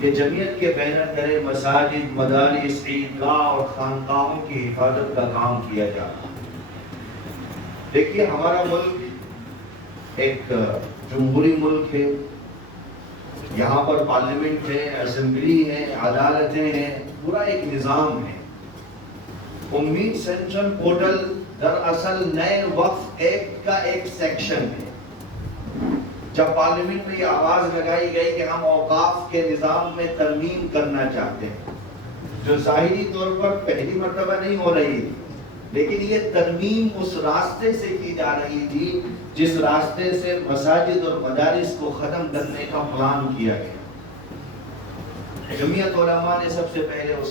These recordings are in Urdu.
کہ جمعیت کے بینر تلے مساجد، مدارس، عیدگاہ اور خانقاہوں کی حفاظت کا کام کیا جاتا ہے۔ دیکھیے ہمارا ملک ایک جمہوری ملک ہے، یہاں پر پارلیمنٹ ہے، اسمبلی ہے، عدالتیں ہیں، پورا ایک نظام ہے۔ امید سینٹرل پورٹل دراصل نئے وقف ایکٹ کا ایک سیکشن ہے۔ جب پارلیمنٹ میں یہ آواز لگائی گئی کہ ہم اوقاف کے نظام میں ترمیم کرنا چاہتے ہیں، جو ظاہری طور پر پہلی مرتبہ نہیں ہو رہی تھی، لیکن یہ ترمیم اس راستے سے کی جا رہی تھی جس راستے سے مساجد اور مدارس کو ختم کرنے کا پلان کیا گیا۔ جمعیت علماء نے سب سے پہلے اس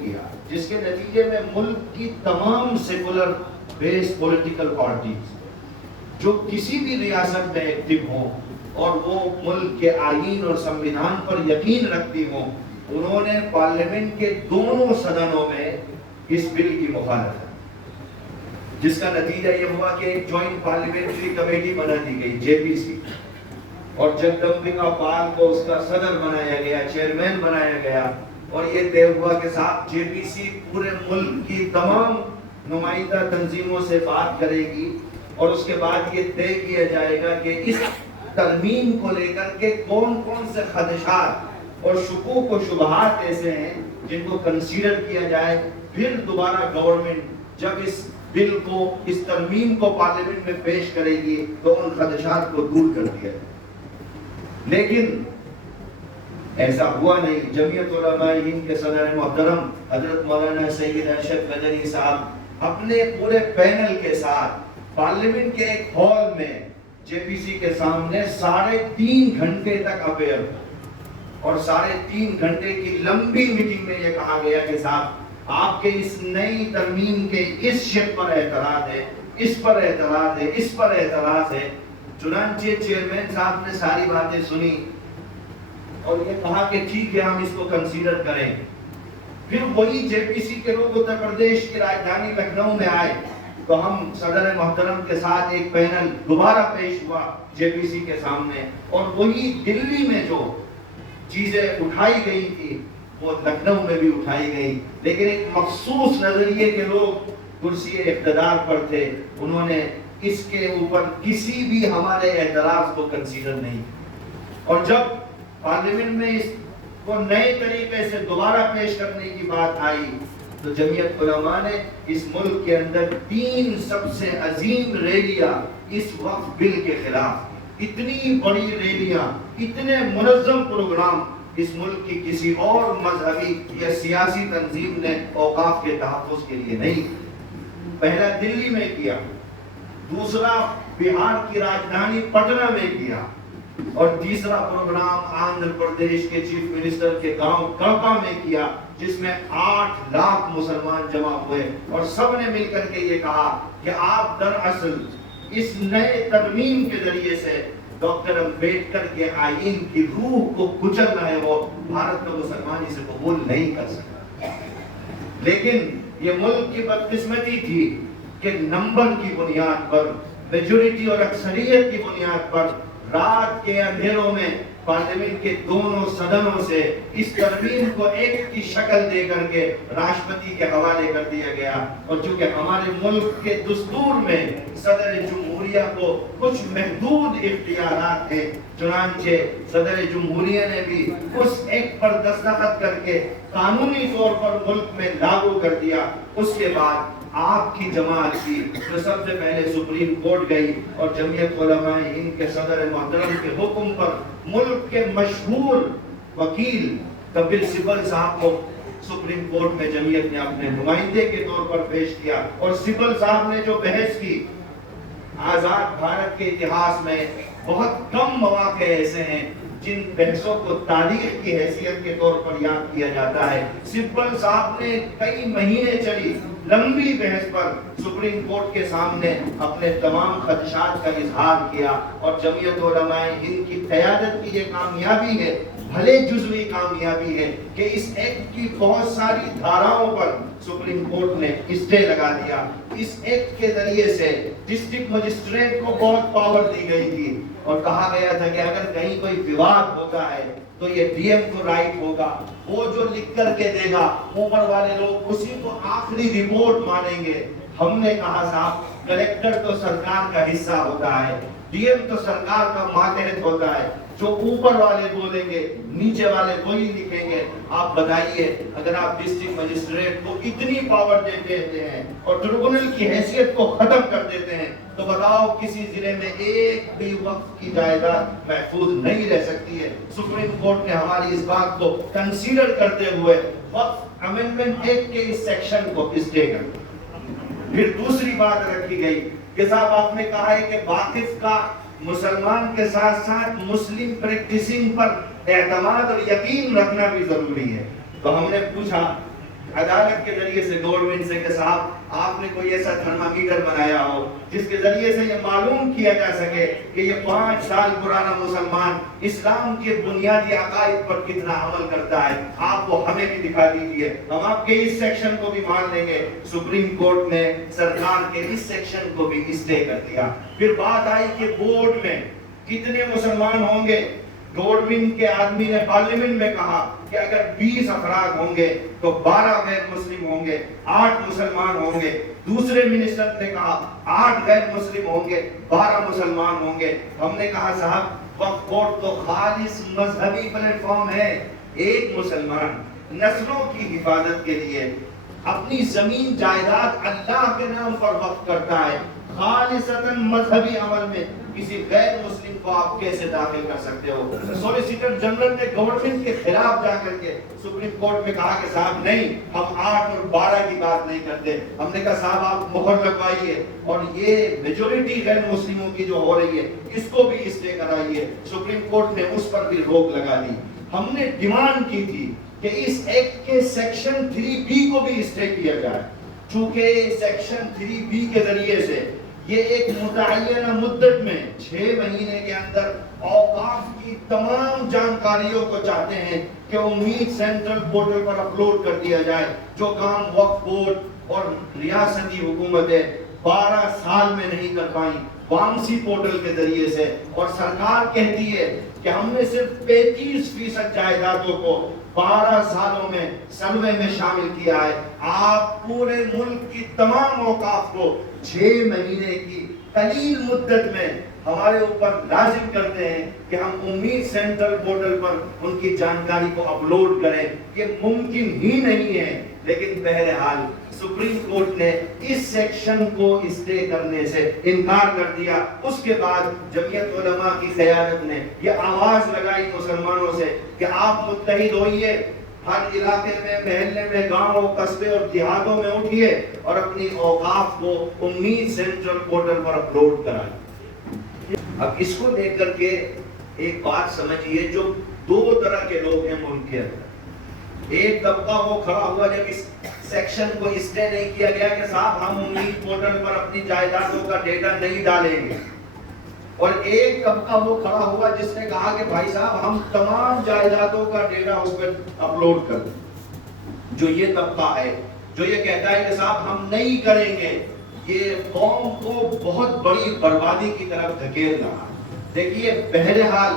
کیا، جس کے نتیجے میں ملک کی تمام سیکولر بیس پولیٹیکل پارٹیز جو کسی بھی ریاست میں ایکٹیو ہوں اور وہ ملک کے آئین اور سنویدھان پر یقین رکھتی ہوں، انہوں نے پارلیمنٹ کے دونوں صدنوں میں اس بل کی مخالفت، جس کا نتیجہ یہ ہوا کہ ایک جوائنٹ پارلیمنٹری کمیٹی بنا دی گئی، JPC، اور جگدمبکا پال کو اس کا صدر بنایا گیا، چیئرمین بنایا گیا، اور یہ طے ہوا کہ صاحب JPC پورے ملک کی تمام نمائندہ تنظیموں سے بات کرے گی اور اس کے بعد یہ طے کیا جائے گا کہ اس ترمیم کو لے کر کے کون کون سے خدشات اور شکوک و شبہات ایسے ہیں جن کو کنسیڈر کیا جائے، پھر دوبارہ گورنمنٹ جب اس بل کو، اس ترمیم کو پارلیمنٹ میں پیش کرے گی تو ان خدشات کو دور کر دیا جائے۔ لیکن ایسا ہوا نہیں۔ جمعیت علماء ہند کے صدر محترم حضرت مولانا سید ارشد مدنی صاحب اپنے پورے پینل کے ساتھ پارلیمنٹ کے ایک ہال میں JPC کے سامنے 3.5 گھنٹے تک اپیئر، اور 3.5 گھنٹے کی لمبی میٹنگ میں یہ کہا گیا کہ صاحب آپ کے اس نئی ترمیم کے اس شق پر اعتراض ہے، اس پر اعتراض ہے، اس پر اعتراض ہے۔ چنانچہ چیئرمین صاحب نے ساری باتیں سنی اور یہ کہا کہ ٹھیک ہے، ہم اس کو کنسیڈر کریں۔ پھر وہی JPC کے لوگ اتر پردیش کی راجدھانی لکھنؤ میں آئے تو ہم صدر محترم کے ساتھ ایک پینل دوبارہ پیش ہوا JPC کے سامنے، اور وہی دلی میں جو چیزیں اٹھائی گئی تھی وہ لکھنؤ میں بھی اٹھائی گئی، لیکن ایک مخصوص نظریے کے لوگ کرسی اقتدار پر تھے، انہوں نے اس کے اوپر کسی بھی ہمارے اعتراض کو کنسیڈر نہیں۔ اور جب پارلیمنٹ میں اس کو نئے طریقے سے دوبارہ پیش کرنے کی بات آئی تو جمعیت علماء نے اس ملک کے اندر 3 سب سے عظیم ریلیاں اس وقف بل کے خلاف، اتنی بڑی ریلیاں، اتنے منظم پروگرام اس ملک کی کسی اور مذہبی یا سیاسی تنظیم نے اوقاف کے تحفظ کے لیے نہیں۔ پہلا دلی میں کیا، دوسرا بہار کی راجدھانی پٹنہ میں کیا، اور تیسرا پروگرام آندھرا پردیش کے چیف منسٹر کے گاؤں کڑپا میں کیا، جس میں 8 لاکھ مسلمان جمع ہوئے، اور سب نے مل کر کے یہ کہا کہ آپ دراصل اس نئے ترمیم کے ذریعے سے ڈاکٹر امبیڈکر کے آئین کی روح کو کچل رہے ہو، بھارت کا مسلمان اسے قبول نہیں کر سکتا۔ لیکن یہ ملک کی بدقسمتی تھی کہ نمبر کی بنیاد پر، میجورٹی اور اکثریت کی بنیاد پر رات کے اندھیروں میں پارلیمنٹ کے دونوں صدنوں سے اس ترمیم کو ایک کی شکل دے کر کے راشٹرپتی کے حوالے کر دیا گیا، اور چونکہ ہمارے ملک کے دستور میں صدر جمہوریہ کو کچھ محدود اختیارات ہیں، چنانچہ صدر جمہوریہ نے بھی اس ایکٹ پر دستخط کر کے قانونی طور پر ملک میں لاگو کر دیا۔ اس کے بعد آپ کی جماعت کی جو سب سے پہلے سپریم کورٹ گئی اور جمعیت علماء ہند کے صدر محترم کے حکم پر ملک کے مشہور وکیل کپل سبل صاحب کو سپریم کورٹ میں جمعیت نے اپنے نمائندے کے طور پر پیش کیا، اور سبل صاحب نے جو بحث کی، آزاد بھارت کے اتہاس میں بہت کم مواقع ایسے ہیں جن بحثوں کو تاریخ کی حیثیت کے طور پر یاد کیا جاتا ہے۔ سبل صاحب نے کئی مہینے چلی لمبی بحث پر سپریم کورٹ کے سامنے اپنے تمام خدشات کا اظہار کیا، اور جمعیت علماء ہند کی قیادت کی یہ کامیابی ہے، بھلے جزوی کامیابی ہے، کہ اس ایکٹ کی بہت ساری دھاراؤں پر سپریم کورٹ نے اسٹے لگا دیا۔ اس ایکٹ کے ذریعے سے ڈسٹرکٹ مجسٹریٹ کو بہت پاور دی گئی تھی، اور کہا گیا تھا کہ اگر کہیں کوئی وواد ہوتا ہے تو یہ ڈی ایم کو رائٹ ہوگا، وہ جو لکھ کر کے دے گا اوپر والے لوگ اسی کو آخری رپورٹ مانیں گے۔ ہم نے کہا صاحب کلیکٹر تو سرکار کا حصہ ہوتا ہے، ڈی ایم تو سرکار کا ماتحت ہوتا ہے، جو اوپر والے بولیں گے نیچے والے وہی لکھیں گے۔ آپ بتائیے اگر آپ ڈسٹرکٹ مجسٹریٹ کو اتنی پاور دیتے ہیں اور ٹریبونل کی حیثیت کو ختم کر دیتے ہیں تو بتاؤ کسی ضلع میں ایک بھی وقف کی جائیداد محفوظ نہیں رہ سکتی ہے۔ سپریم کورٹ نے ہماری اس بات کو کنسیڈر کرتے ہوئے وقف امینڈمنٹ ایکٹ کے اس سیکشن کو اسٹے کر دیا۔ پھر دوسری بات رکھی گئی کہ صاحب آپ نے کہا ہے کہ واقف کا مسلمان کے ساتھ ساتھ مسلم پریکٹسنگ پر اعتماد اور یقین رکھنا بھی ضروری ہے۔ تو ہم نے پوچھا عدالت کے ذریعے سے گورنمنٹ سے کہ صاحب آپ نے کوئی ایسا تھرمامیٹر بنایا ہو جس کے ذریعے سے یہ معلوم کیا جا سکے کہ یہ 5 سال پرانا مسلمان اسلام کے بنیادی عقائد پر کتنا عمل کرتا ہے، آپ وہ ہمیں بھی دکھا دیجیے، ہم آپ کے اس سیکشن کو بھی مان لیں گے۔ سپریم کورٹ نے سرکار کے اس سیکشن کو بھی اسٹے کر دیا۔ پھر بات آئی کہ بورڈ میں کتنے مسلمان ہوں گے۔ گورنمنٹ کے آدمی نے پارلیمنٹ میں کہا کہ اگر 20 افراد ہوں گے تو 12 غیر مسلم ہوں گے، 8 مسلمان ہوں گے۔ دوسرے منسٹر نے کہا 8 غیر مسلم ہوں گے، 12 مسلمان ہوں گے۔ ہم نے کہا صاحب وقف بورڈ تو خالص مذہبی پلیٹ فارم ہے، ایک مسلمان نسلوں کی حفاظت کے لیے اپنی زمین جائیداد اللہ کے نام پر وقف کرتا ہے، خالصتاً مذہبی عمل میں کسی غیر مسلم کو آپ کیسے داخل کر سکتے ہو؟ سولیسیٹر جنرل نے گورنمنٹ کے خلاف جا کر کے سپریم کورٹ میں کہا کہ صاحب نہیں، ہم 8 اور 12 کی بات نہیں کرتے۔ ہم نے کہا صاحب آپ مہر لگوائیے اور یہ میجورٹی غیر مسلموں کی جو ہو رہی ہے اس کو بھی اسٹے کرائیے۔ سپریم کورٹ نے اس پر بھی روک لگا دی۔ ہم نے ڈیمانڈ کی تھی کہ اس ایکٹ کے سیکشن 3B کو بھی اسٹے کیا جائے، چونکہ سیکشن 3B کے ذریعے سے یہ ایک متعینہ مدت میں 6 مہینے کے اندر اوقاف کی تمام جانکاریوں کو چاہتے ہیں کہ امید سینٹرل پورٹل پر اپلوڈ کر دیا جائے، جو کام وقف بورڈ اور ریاستی حکومتیں 12 سال میں نہیں کر پائیں وامسی پورٹل کے ذریعے سے۔ اور سرکار کہتی ہے کہ ہم نے صرف 35% جائیدادوں کو 12 سالوں میں سروے میں شامل کیا ہے۔ آپ پورے ملک کی تمام اوقاف کو 6 مہینے کی قلیل مدت میں ہمارے اوپر لازم کرتے ہیں کہ ہم امید سینٹرل پورٹل پر ان کی جانکاری کو اپلوڈ کریں۔ یہ ممکن ہی نہیں ہے، لیکن بہرحال سپریم کورٹ نے اس سیکشن کو اسٹے کرنے سے انکار کر دیا۔ اس کے بعد جمعیت علماء کی قیادت نے یہ آواز لگائی مسلمانوں سے کہ آپ متحد ہوئیے، ہر علاقے میں، محلے میں، گاؤں، قصبے اور دیہاتوں میں اٹھیے اور اپنی اوقاف کو امید سینٹرل پورٹل پر اپلوڈ کرائیں۔ اب اس کو لے کر کے ایک بات سمجھیے، جو 2 طرح کے لوگ ہیں ملک کے اندر۔ ایک طبقہ وہ کھڑا ہوا جب اس سیکشن کو اسٹے نہیں کیا گیا کہ صاحب ہم امید پورٹل پر اپنی جائیدادوں کا ڈیٹا نہیں ڈالیں گے، اور ایک طبقہ وہ کھڑا ہوا جس نے کہا کہ بھائی صاحب ہم تمام جائیدادوں کا ڈیٹا اس پر اپلوڈ کر دیں۔ جو یہ طبقہ ہے جو یہ کہتا ہے کہ صاحب ہم نہیں کریں گے، یہ قوم کو بہت بڑی بربادی کی طرف دھکیل رہا ہے۔ دیکھیے بہرحال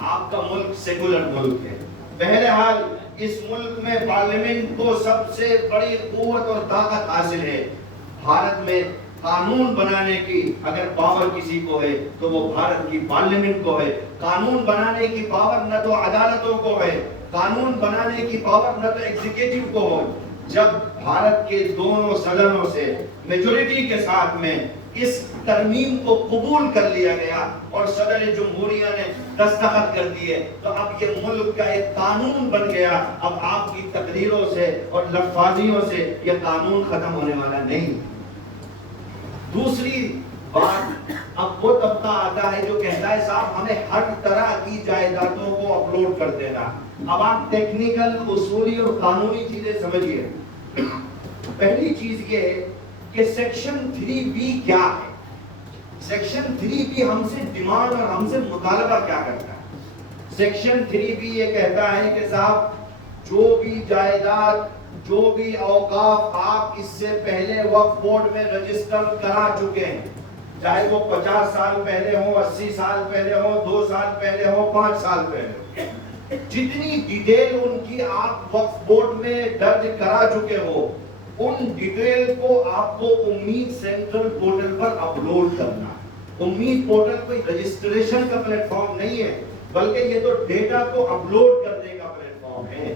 آپ کا ملک سیکولر ملک ہے، بہرحال اس ملک میں پارلیمنٹ کو سب سے بڑی قوت اور طاقت حاصل ہے۔ بھارت میں قانون بنانے کی اگر پاور کسی کو ہے تو وہ بھارت کی پارلیمنٹ کو ہے۔ قانون بنانے کی پاور نہ تو عدالتوں کو ہے، قانون بنانے کی پاور نہ تو ایگزیکٹو کو ہو۔ جب بھارت کے دونوں صدروں سے میجورٹی کے ساتھ میں اس ترمیم کو قبول کر لیا گیا اور صدر جمہوریہ نے دستخط کر دیے تو اب یہ ملک کا ایک قانون بن گیا۔ اب آپ کی تقریروں سے اور لفاظیوں سے یہ قانون ختم ہونے والا نہیں۔ دوسری بات، اب وہ طبقہ آتا ہے جو کہتا ہے صاحب ہمیں ہر طرح کی جائیدادوں کو اپلوڈ کر دینا۔ اب آپ ٹیکنیکل، اصولی اور قانونی چیزیں سمجھیے۔ پہلی چیز یہ ہے کہ سیکشن 3B کیا ہے۔ سیکشن 3B ہم سے ڈیمانڈ اور ہم سے مطالبہ کیا کرتا ہے۔ سیکشن 3B یہ کہتا ہے کہ صاحب جو بھی جائیداد، جو بھی اوقاف آپ اس سے پہلے وقف بورڈ میں رجسٹر کرا چکے ہیں، چاہے وہ 50 سال پہلے ہو، 80 سال پہلے ہو، 2 سال پہلے ہو، 5 سال پہلے ہو، جتنی ڈیٹیل ان کی آپ وقف بورڈ میں درج کرا چکے ہو ان ڈیٹیل کو آپ کو امید سینٹرل پورٹل پر اپلوڈ کرنا ہے۔ امید پورٹل کوئی رجسٹریشن کا پلیٹ فارم نہیں ہے بلکہ یہ تو ڈیٹا کو اپلوڈ کرنے کا پلیٹ فارم ہے،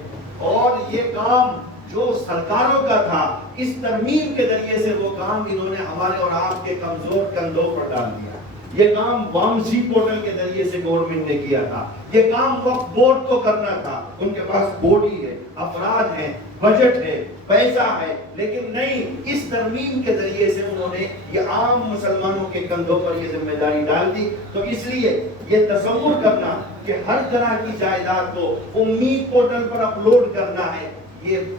اور یہ کام جو سرکاروں کا تھا اس ترمیم کے ذریعے سے وہ کام انہوں نے ہمارے اور آپ کے کمزور کندھوں پر ڈال دیا۔ یہ کام وامسی پورٹل کے ذریعے سے گورنمنٹ نے کیا تھا، یہ کام وقف بورڈ کو کرنا تھا، ان کے پاس باڈی ہے، افراد ہیں، بجٹ ہے، پیسہ ہے، لیکن نہیں، اس ترمیم کے ذریعے سے انہوں نے یہ عام مسلمانوں کے کندھوں پر یہ ذمہ داری ڈال دی۔ تو اس لیے یہ تصور کرنا کہ ہر طرح کی جائیداد کو امید پورٹل پر اپلوڈ کرنا ہے، یہ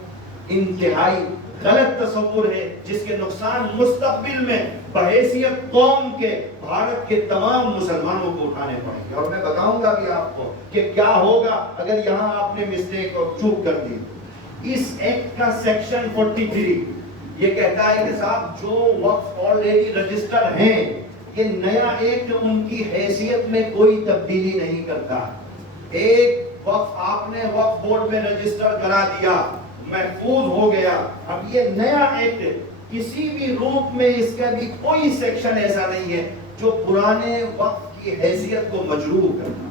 انتہائی غلط تصور ہے، جس کے نقصان مستقبل میں بحیثیت قوم کے بھارت کے تمام مسلمانوں کو اٹھانے پڑیں گے۔ اور میں بتاؤں گا بھی آپ کو کہ کیا ہوگا اگر یہاں آپ نے مسٹیک اور چوک کر دی۔ اس ایکٹ کا سیکشن 43 یہ کہتا ہے کہ صاحب جو وقف آلریڈی رجسٹر ہیں، یہ نیا ایکٹ ان کی حیثیت میں کوئی تبدیلی نہیں کرتا۔ ایک وقف آپ نے وقف بورڈ میں رجسٹر کرا دیا، محفوظ ہو گیا، اب یہ نیا ایکٹ کسی بھی روپ میں اس کا بھی کوئی سیکشن ایسا نہیں ہے جو پرانے وقف کی حیثیت کو مجروح کرنا۔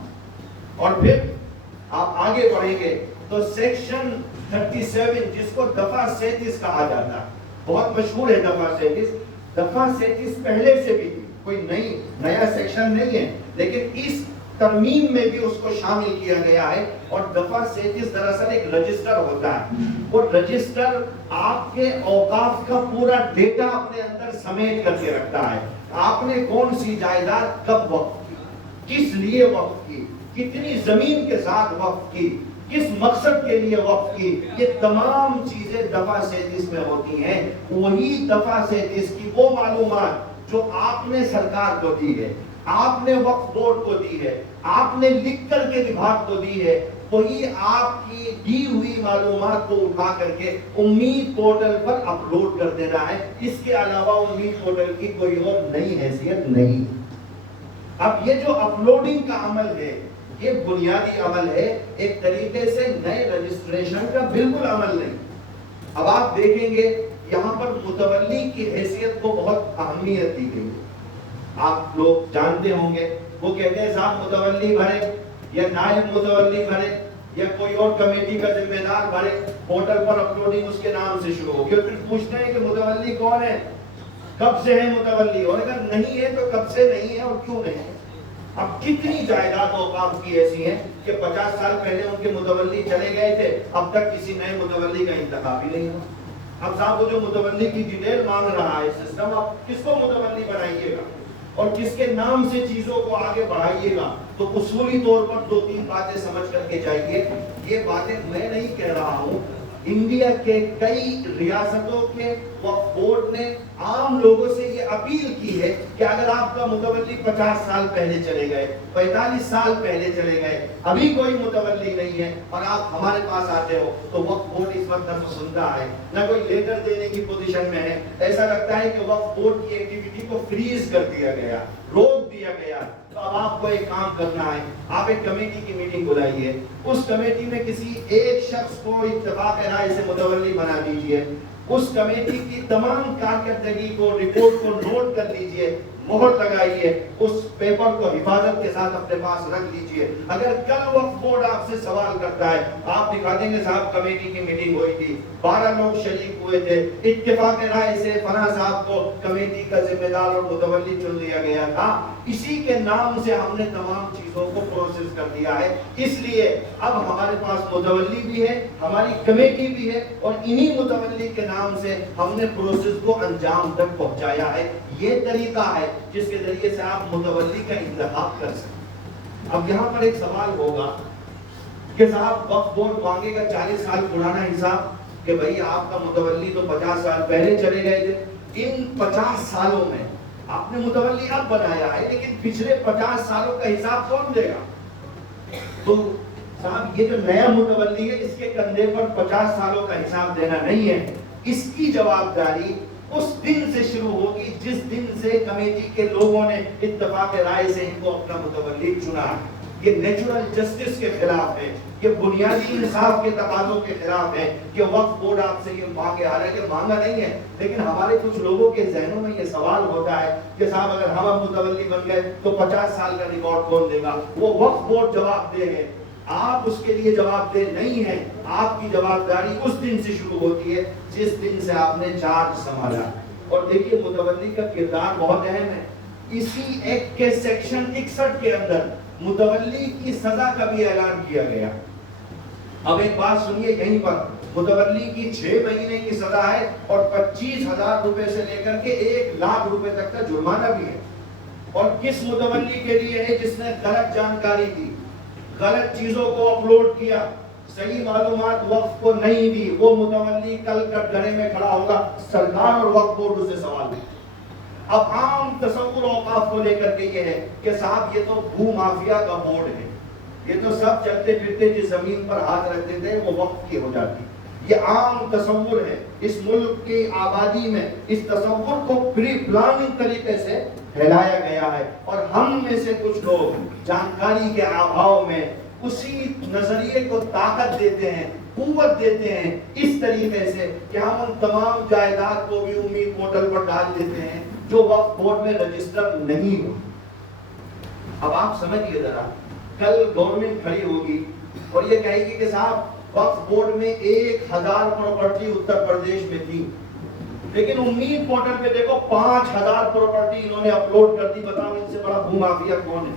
اور پھر آپ آگے پڑھیں گے تو سیکشن 37 جس کو دفعہ 37 کہا جاتا ہے، بہت مشہور ہے دفعہ 37۔ دفعہ 37 پہلے سے بھی کوئی نیا سیکشن نہیں ہے، لیکن اس ترمیم میں بھی اس کو شامل کیا گیا ہے۔ اور دفعہ 37 دراصل ایک رجسٹر ہوتا ہے، وہ رجسٹر آپ کے اوقاف کا پورا ڈیٹا اپنے اندر سمیٹ کر کے رکھتا ہے۔ آپ نے کون سی جائیداد کب وقف کی، کس لیے وقف کی، کتنی زمین کے ساتھ وقف کی، کس مقصد کے لیے وقف کی، یہ تمام چیزیں دفعہ 37 میں ہوتی ہیں۔ وہی دفعہ 37 کی وہ معلومات جو آپ نے سرکار کو دی ہے، آپ نے وقف بورڈ کو دی ہے، آپ نے لکھ کر کے وبھاگ کو دی ہے، وہی آپ کی دی ہوئی معلومات کو اٹھا کر کے امید پورٹل پر اپلوڈ کر دینا ہے۔ اس کے علاوہ امید پورٹل کی کوئی اور نئی حیثیت نہیں۔ اب یہ جو اپلوڈنگ کا عمل ہے یہ بنیادی عمل ہے، ایک طریقے سے نئے رجسٹریشن کا بالکل عمل نہیں۔ اب آپ دیکھیں گے یہاں پر متولی کی حیثیت کو بہت اہمیت دی گئی ہے۔ آپ لوگ جانتے ہوں گے، وہ کہتے ہیں صاحب متولی بھرے یا نائب متولی بھرے یا کوئی اور کمیٹی کا ذمہ دار بھرے، پورٹل پر اپلوڈنگ اس کے نام سے شروع ہوگی، اور پھر پوچھتے ہیں کہ متولی کون ہے، کب سے ہے متولی، اور اگر نہیں ہے تو کب سے نہیں ہے اور کیوں نہیں ہے۔ اب کتنی جائیداد اوقاف کی ایسی ہیں کہ 50 سال پہلے ان کے متولی چلے گئے تھے، اب تک کسی نئے متولی کا انتخاب ہی نہیں ہوا۔ اب صاحب وہ جو متولی کی ڈیٹیل مانگ رہا ہے سسٹم، اب کس کو متولی بنائیے گا اور کس کے نام سے چیزوں کو آگے بڑھائیے گا، تو اصولی طور پر 2-3 باتیں سمجھ کر کے جائیے۔ یہ باتیں میں نہیں کہہ رہا ہوں، انڈیا کے کئی ریاستوں کے وقف بورڈ نے عام لوگوں سے یہ اپیل کی ہے کہ اگر آپ کا متولی 50 سال پہلے چلے گئے، 45 سال پہلے چلے گئے، ابھی کوئی متولی نہیں ہے اور آپ ہمارے پاس آتے ہو، تو وقف بورڈ اس وقت نہ پسندہ ہے، نہ کوئی لیٹر دینے کی پوزیشن میں ہے۔ ایسا لگتا ہے کہ وقف بورڈ کی ایکٹیویٹی کو فریز کر دیا گیا، روک دیا گیا۔ تو اب آپ کو ایک کام کرنا ہے، آپ ایک کمیٹی کی میٹنگ بلائیے، اس کمیٹی میں کسی ایک شخص کو اتفاق رائے سے متولی بنا دیجئے، اس کمیٹی کی تمام کارکردگی کو، رپورٹ کو نوٹ کر لیجئے، مہر لگائیے، اس پیپر کو حفاظت کے ساتھ اپنے پاس رکھ لیجئے۔ اگر کل وقف بورڈ آپ سے سوال کرتا ہے، آپ دکھا دیں گے صاحب کمیٹی کی میٹنگ ہوئی تھی، 12 لوگ شریک ہوئے تھے، اتفاق رائے سے فلاں صاحب کو کمیٹی کا ذمہ دار اور متولی چن لیا گیا تھا، اسی کے نام سے ہم نے تمام چیزوں کو پروسیس کر دیا ہے۔ اس لیے اب ہمارے پاس متولی بھی ہے، ہماری کمیٹی بھی ہے، اور انہی متولی کے نام سے ہم نے پروسیس کو انجام تک پہنچایا ہے۔ یہ طریقہ ہے جس کے ذریعے سے آپ متولی کا انتخاب کر سکیں۔ اب یہاں پر ایک سوال ہوگا کہ صاحب وقف بورڈ مانگے گا 40 سال پرانا حساب، کہ بھئی آپ کا متولی تو 50 سال پہلے چلے گئے تھے، ان 50 سالوں میں آپ نے متولی اب بنایا ہے، لیکن پچھلے 50 سالوں کا حساب کون دے گا؟ تو صاحب یہ جو نیا متولی ہے اس کے کندھے پر 50 سالوں کا حساب دینا نہیں ہے، اس کی جوابداری اس دن سے شروع ہوگی جس دن سے کمیٹی کے لوگوں نے اتفاق رائے سے ان کو اپنا متولی چنا ہے۔ یہ نیچرل جسٹس کے خلاف ہے، یہ بنیادی انصاف کے تقاضوں کے خلاف ہے کہ وقف بورڈ آپ سے یہ مانگے، حالانکہ مانگا نہیں ہے، لیکن ہمارے کچھ لوگوں کے ذہنوں میں یہ سوال ہوتا ہے کہ صاحب اگر ہم اب متولی بن گئے تو 50 سال کا ریکارڈ کون دے گا؟ وہ وقف بورڈ جواب دے ہے، آپ اس کے لیے جواب دہ نہیں ہیں۔ آپ کی جواب داری اس دن سے شروع ہوتی ہے جس دن سے آپ نے چارج سنبھالا۔ اور دیکھیے متولی کا کردار بہت اہم ہے، اسی ایکٹ کے سیکشن 61 کے اندر متولی کی سزا کا بھی اعلان کیا گیا۔ اب ایک بات سنیے یہیں پر، متولی کی 6 مہینے کی سزا ہے اور 25,000 روپے سے لے کر کے 1,00,000 روپے تک کا جرمانہ بھی ہے۔ اور کس متولی کے لیے ہے؟ جس نے غلط جانکاری دی، غلط چیزوں کو اپلوڈ کیا، صحیح معلومات وقف کو نہیں دی، وہ متولی کل کٹگرے میں کھڑا ہوگا، سرکار اور وقف بورڈ اسے سوال دے۔ اب عام تصور اوقاف کو لے کر کے یہ ہے کہ صاحب یہ تو بھو مافیا کا بورڈ ہے، یہ تو سب چلتے پھرتے جس زمین پر ہاتھ رکھتے تھے وہ وقف کی ہو جاتی۔ یہ عام تصور ہے، اس ملک کی آبادی میں اس تصور کو پری پلاننگ طریقے سے پھیلایا گیا ہے، اور ہم میں سے کچھ لوگ جانکاری کے ابھاؤ میں اسی نظریے کو طاقت دیتے ہیں، قوت دیتے ہیں اس طریقے سے کہ ہم ان تمام جائیداد کو بھی امید پورٹل پر ڈال دیتے ہیں جو وقف بورڈ میں رجسٹر نہیں ہو۔ اب آپ سمجھئے ذرا، کل گورنمنٹ کھڑی ہوگی اور یہ کہے گی کہ صاحب وقف بورڈ میں 1,000 پراپرٹی اتر پردیش میں تھی، لیکن امید پورٹل پہ دیکھو 5,000 پراپرٹی انہوں نے اپلوڈ کر دی۔ بتاؤ ان سے بڑا بھو مافیا کون ہے؟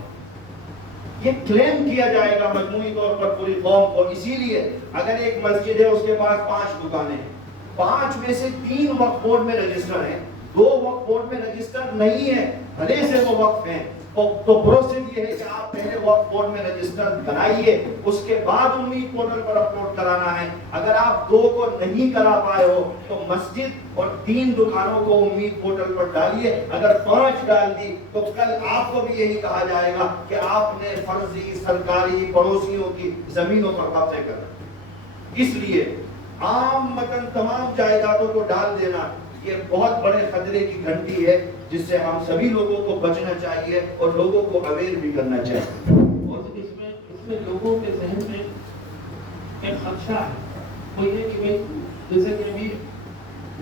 یہ کلیم کیا جائے گا مجموعی طور پر پوری قوم کو۔ اسی لیے اگر ایک مسجد ہے اس کے پاس 5 دکانیں ہیں، 5 میں سے 3 وقف بورڈ میں رجسٹر ہیں، 2 وقف بورڈ میں رجسٹر نہیں ہے، بھلے سے وہ وقف ہیں، تو پروسیس یہ ہے کہ آپ پہلے وقف بورڈ میں رجسٹر کرائیے، اس کے بعد امید پورٹل پر اپلوڈ کرانا ہے۔ اگر آپ 2 کو نہیں کرا پائے ہو تو مسجد اور 3 دکانوں کو امید پورٹل پر ڈالیے۔ اگر 5 ڈال دی تو کل آپ کو بھی یہی کہا جائے گا کہ آپ نے فرضی سرکاری پڑوسیوں کی زمینوں پر قبضے کرنا۔ اس لیے عام متن تمام جائیدادوں کو ڈال دینا یہ بہت بڑے خطرے کی گھنٹی ہے، جس سے ہم سبھی لوگوں کو بچنا چاہیے اور لوگوں کو اویئر بھی کرنا چاہیے۔ اور اس میں لوگوں کے ذہن میں ایک خدشہ ہے، وہ یہ کہ بھائی جیسے کہ ابھی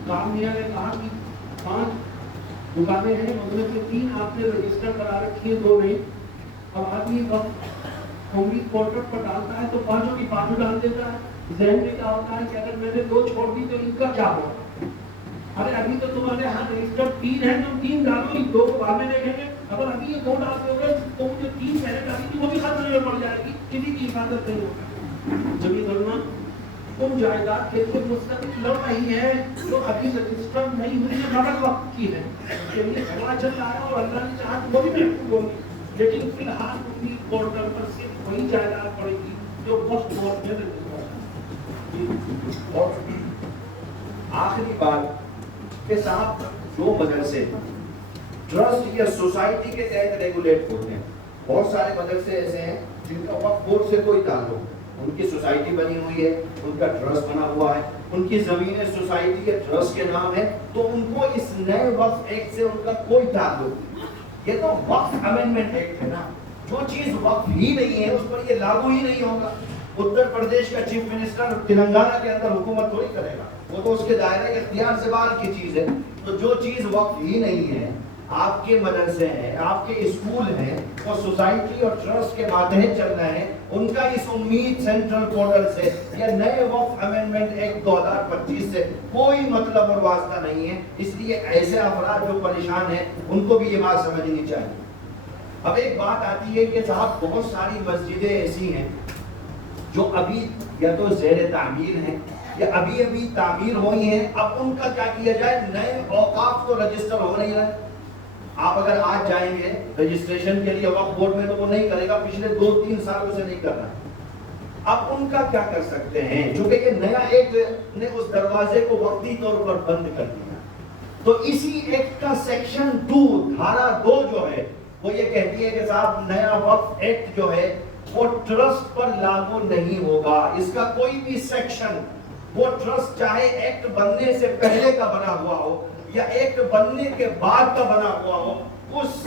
کامیا نے کہا کہ 5 دکانیں ہیں، ان میں سے 3 آپ نے رجسٹر کرا رکھی ہے، 2 نہیں۔ اب آدمی وقت امید پورٹل پر ڈالتا ہے تو 5 کی 5 ڈال دیتا ہے۔ ذہن میں کیا ہوتا ہے کہ اگر میں نے 2 چھوڑ دی تو ان کا کیا ہوگا؟ ارے ابھی تو تمہارے ہاں رجسٹر 3 ہے، تم 3 ڈالو، ان 2 کو بعد میں دیکھیں گے۔ اگر ابھی یہ 2 ڈالتے ہوئے تو مجھے 3 پہلے ڈالی تھی وہ بھی خطرے میں پڑ جائے گی، کسی کی حفاظت نہیں ہوگی۔ جب یہ ظلم ان جائیداد کے لیے مستقل لڑ رہی ہے جو ابھی رجسٹر نہیں ہوئی ہے، مگر وقت کی ہے، اس کے لیے جھگڑا چل رہا ہے اور اللہ نے چاہا تو وہ بھی محفوظ ہوگی، لیکن فی الحال امید پورٹل پر صرف وہی جائیداد پڑے گی جو وقت بورڈ میں رجسٹر ہے۔ اور آخری بات کہ صاحب جو مدرسے ٹرسٹ یا سوسائٹی کے تحت ریگولیٹ ہوتے ہیں، بہت سارے مدرسے ایسے ہیں جن کا وقف بورڈ سے کوئی تعلق، ان کی سوسائٹی بنی ہوئی ہے، ان کا ٹرسٹ بنا ہوا ہے، ان کی زمینیں سوسائٹی کے ٹرسٹ کے نام ہے، تو ان کو اس نئے وقف ایکٹ سے ان کا کوئی تعلق۔ یہ تو وقف امینڈمنٹ ایکٹ ہے نا، جو چیز وقف ہی نہیں ہے اس پر یہ لاگو ہی نہیں ہوگا۔ اتر پردیش کا چیف منسٹر تلنگانہ کے اندر حکومت تھوڑی کرے گا، وہ تو اس کے دائرہ اختیار سے باہر کی چیز ہے۔ تو جو چیز وقف ہی نہیں ہے، آپ کے مدرسے ہیں، آپ کے اسکول ہیں، وہ سوسائٹی اور ٹرسٹ کے ماتحت چل رہے ہیں، ان کا اس امید سینٹرل پورٹل سے یا نئے وقف امینڈمنٹ ایکٹ 2025 سے کوئی مطلب اور واسطہ نہیں ہے۔ اس لیے ایسے افراد جو پریشان ہیں ان کو بھی یہ بات سمجھنی چاہیے۔ اب ایک بات آتی ہے کہ صاحب بہت ساری مسجدیں ایسی ہیں جو ابھی یا تو زیر تعمیر ہیں یا ابھی تعمیر ہوئی ہیں، اب ان کا کیا کیا جائے؟ نئے اوقاف تو رجسٹر ہو نہیں رہے۔ آپ اگر آج جائیں گے رجسٹریشن کے لیے وقف بورڈ میں تو وہ نہیں کرے گا، پچھلے 2-3 سالوں سے نہیں کر رہا ہے۔ اب ان کا کیا کر سکتے ہیں؟ چونکہ یہ نیا ایکٹ نے اس دروازے کو وقتی طور پر بند کر دیا، تو اسی ایکٹ کا سیکشن 2 دھارا 2 جو ہے وہ یہ کہتی ہے کہ صاحب نیا وقف ایکٹ جو ہے وہ ٹرسٹ پر لاگو نہیں ہوگا۔ اس کا کوئی بھی سیکشن، وہ ٹرسٹ چاہے ایکٹ بننے سے پہلے کا بنا ہوا ہو یا ایکٹ بننے کے بعد کا بنا ہوا ہو، اس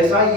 SIR